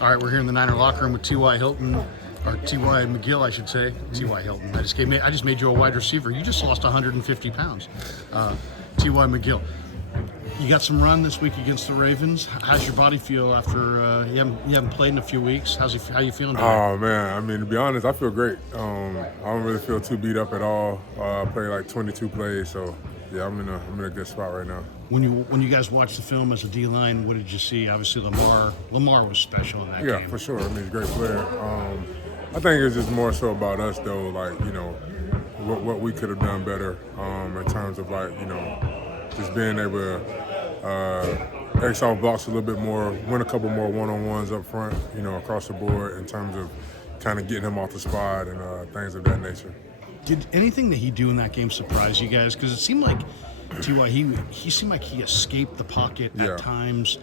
All right, we're here in the Niner locker room with T.Y. Hilton, or T.Y. McGill, I should say. T.Y. Hilton. I just made you a wide receiver. You just lost 150 pounds. T.Y. McGill. You got some run this week against the Ravens. How's your body feel after you haven't played in a few weeks? How you feeling today? Oh man, I mean, to be honest, I feel great. I don't really feel too beat up at all. I played like 22 plays, so yeah, I'm in a good spot right now. When you guys watched the film as a D-line, what did you see? Obviously, Lamar was special in that game. Yeah, for sure. I mean, he's a great player. I think it's just more so about us, though. Like, you know, what we could have done better in terms of, like, you know, just being able to X off blocks a little bit more, win a couple more one-on-ones up front, you know, across the board in terms of kind of getting him off the spot and things of that nature. Did anything that he do in that game surprise you guys? Because it seemed like T.Y. he seemed like he escaped the pocket at times,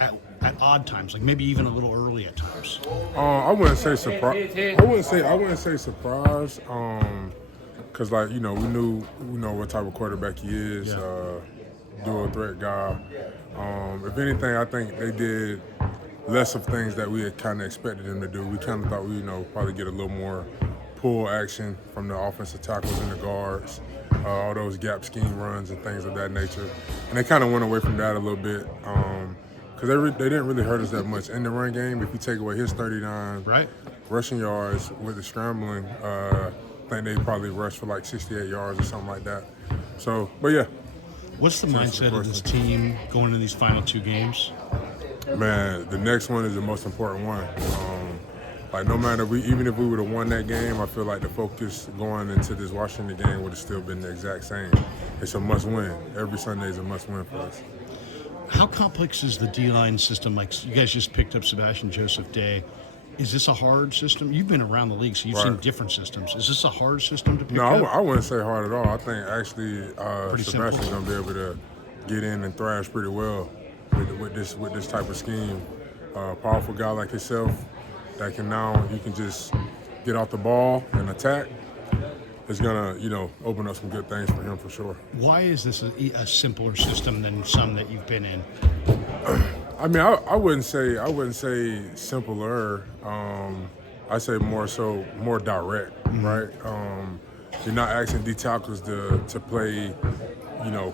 at odd times, like maybe even a little early at times. I wouldn't say surprise. I wouldn't say surprise. Cause like, you know, we know what type of quarterback he is. Dual threat guy. If anything, I think they did less of things that we had kind of expected them to do. We kind of thought we, probably get a little more pull action from the offensive tackles and the guards, all those gap scheme runs and things of that nature. And they kind of went away from that a little bit because they didn't really hurt us that much in the run game. If you take away his 39 rushing yards with the scrambling, I think they probably rushed for like 68 yards or something like that. So, but yeah. What's the mindset of this team going into these final two games? Man, the next one is the most important one. Like no matter even if we would have won that game, I feel like the focus going into this Washington game would have still been the exact same. It's a must-win. Every Sunday is a must-win for us. How complex is the D-line system? Like you guys just picked up Sebastian Joseph Day. Is this a hard system? You've been around the league, so you've seen different systems. Is this a hard system to pick up? No, I wouldn't say hard at all. I think actually Sebastian's going to be able to get in and thrash pretty well with this type of scheme. Powerful guy like himself that you can just get off the ball and attack. It's going to, open up some good things for him for sure. Why is this a simpler system than some that you've been in? I mean, I wouldn't say simpler. I say more direct, right? You're not asking D tackles to play,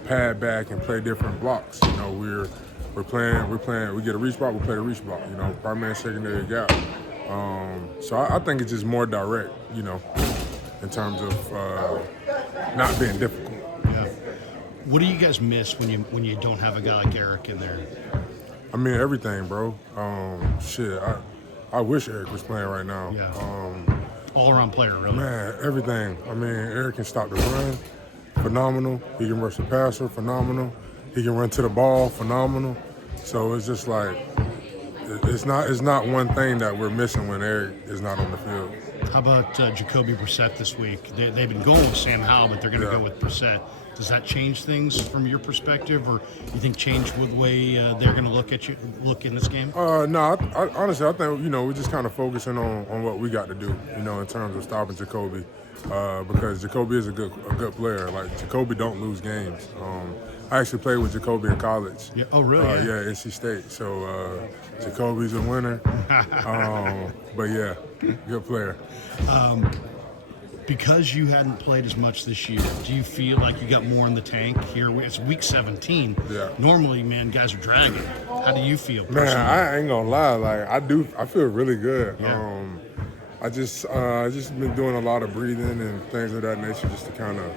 pad back and play different blocks. We're playing. We get a reach block, we play the reach block. Primary, secondary gap. So I think it's just more direct, in terms of not being difficult. Yeah. What do you guys miss when you don't have a guy like Eric in there? I mean, everything, bro. I wish Eric was playing right now. Yeah. All-around player, really. Man, everything. I mean, Eric can stop the run, phenomenal. He can rush the passer, phenomenal. He can run to the ball, phenomenal. So it's just like, it's not one thing that we're missing when Eric is not on the field. How about Jacoby Brissett this week? They've been going with Sam Howell, but they're going to go with Brissett. Does that change things from your perspective, or you think change with the way they're going to look in this game? No, honestly, I think we're just kind of focusing on what we got to do, in terms of stopping Jacoby, because Jacoby is a good player. Like Jacoby don't lose games. I actually played with Jacoby in college. Yeah. Oh, really? Yeah, NC State. So Jacoby's a winner. But yeah, good player. Because you hadn't played as much this year, do you feel like you got more in the tank here? It's week 17. Yeah. Normally, man, guys are dragging. How do you feel personally? Man, I ain't gonna lie. Like I feel really good. Yeah. I just been doing a lot of breathing and things of that nature just to kind of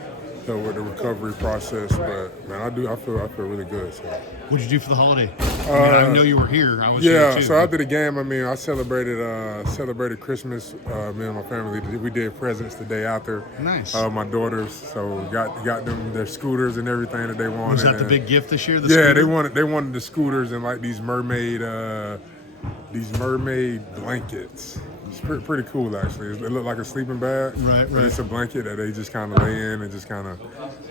help with the recovery process. But man, I feel really good. So. What'd you do for the holiday? I know you were here. I was here too. So after the game, I celebrated Christmas. Me and my family, we did presents the day after. Nice. My daughters, so got them their scooters and everything that they wanted. Was that the big gift this year? Yeah, they wanted the scooters and like these mermaid blankets. It's pretty cool actually. It looked like a sleeping bag, right. But it's a blanket that they just kind of lay in and just kind of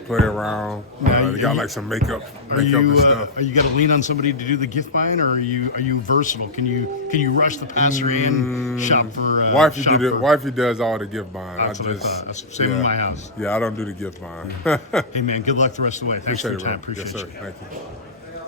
play around. They got like some makeup and stuff. Are you got to lean on somebody to do the gift buying, or are you versatile? Can you rush the passer and shop for? Wifey does all the gift buying. That's what I thought. That's the same in my house. Yeah, I don't do the gift buying. Hey man, good luck the rest of the way. Thanks for your time. Appreciate yes, sir. you. Thank you.